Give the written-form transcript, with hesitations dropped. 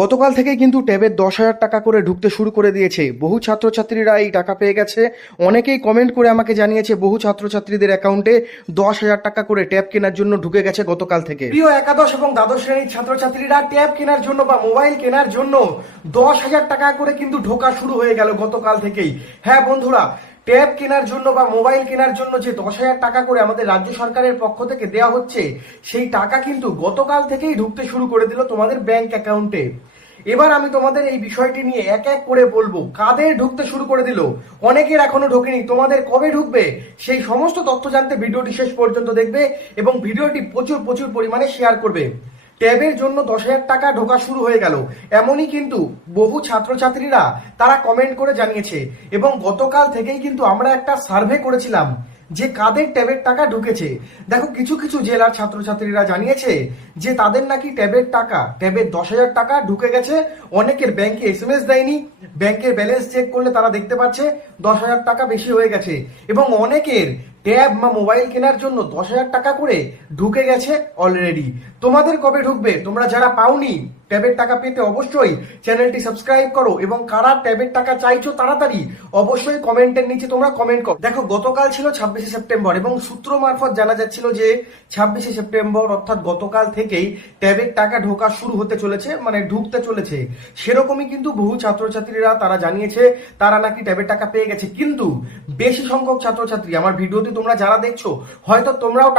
গতকাল থেকে কিন্তু ট্যাবের 10,000 টাকা করে ঢুকতে শুরু করে দিয়েছে। বহু ছাত্রছাত্রীরা এই টাকা পেয়ে গেছে। অনেকেই কমেন্ট করে আমাকে জানিয়েছে বহু ছাত্রছাত্রীদের অ্যাকাউন্টে 10,000 টাকা করে ট্যাব কেনার জন্য ঢুকে গেছে গতকাল থেকে। প্রিয় একাদশ এবং দ্বাদশ শ্রেণীর ছাত্রছাত্রীরা ট্যাব কেনার জন্য বা মোবাইল কেনার জন্য 10,000 টাকা করে কিন্তু ঢোকা শুরু হয়ে গেল গতকাল থেকেই। হ্যাঁ বন্ধুরা, ট্যাব কেনার জন্য বা মোবাইল কেনার জন্য যে 10,000 টাকা করে আমাদের রাজ্য সরকারের পক্ষ থেকে দেওয়া হচ্ছে, সেই টাকা কিন্তু গতকাল থেকেই ঢুকতে শুরু করে দিল তোমাদের ব্যাংক অ্যাকাউন্টে। এবার আমি তোমাদের এই বিষয়টি নিয়ে এক এক করে বলবো কাদের ঢুকতে শুরু করে দিল, অনেকের এখনো ঢোকেনি, তোমাদের কবে ঢুকবে সেই সমস্ত তথ্য জানতে ভিডিওটি শেষ পর্যন্ত দেখবে এবং ভিডিওটি প্রচুর প্রচুর পরিমাণে শেয়ার করবে। ট্যাবের জন্য 10,000 টাকা ঢোকা শুরু হয়ে গেল, এমনই কিন্তু বহু ছাত্রছাত্রীরা তারা কমেন্ট করে জানিয়েছে। এবং গতকাল থেকেই কিন্তু আমরা একটা সার্ভে করেছিলাম যে কাদের ট্যাবের টাকা ঢুকেছে। দেখো, কিছু কিছু জেলার ছাত্রছাত্রীরা জানিয়েছে যে তাদের নাকি ট্যাবের 10,000 টাকা ঢুকে গেছে। অনেকের ব্যাংকে এসএমএস দেয়নি, ব্যাংকের ব্যালেন্স চেক করলে তারা দেখতে পাচ্ছে 10,000 টাকা বেশি হয়ে গেছে। এবং অনেকের ট্যাব বা মোবাইল কেনার জন্য 10,000 টাকা করে ঢুকে গেছে অলরেডি। তোমাদের কবে ঢুকবে? তোমরা যারা পাওনি, ট্যাবের টাকা পেতে অবশ্যই চ্যানেলটি সাবস্ক্রাইব করো এবং কারা ট্যাবের টাকা চাইছো তাড়াতাড়ি অবশ্যই কমেন্টের নিচে তোমরা কমেন্ট করো। দেখো, গতকাল ছিল 26শে সেপ্টেম্বর এবং সূত্র মারফত জানা যাচ্ছিল যে 26শে সেপ্টেম্বর অর্থাৎ গতকাল থেকেই ট্যাবের টাকা ঢোকা শুরু হতে চলেছে, মানে ঢুকতে চলেছে। সেরকমই কিন্তু বহু ছাত্রছাত্রীরা তারা জানিয়েছে তারা নাকি ট্যাবের টাকা পেয়ে গেছে। কিন্তু বেশি সংখ্যক ছাত্রছাত্রী, আমার ভিডিওটি তোমরা যারা দেখছো হয়তো তোমরাও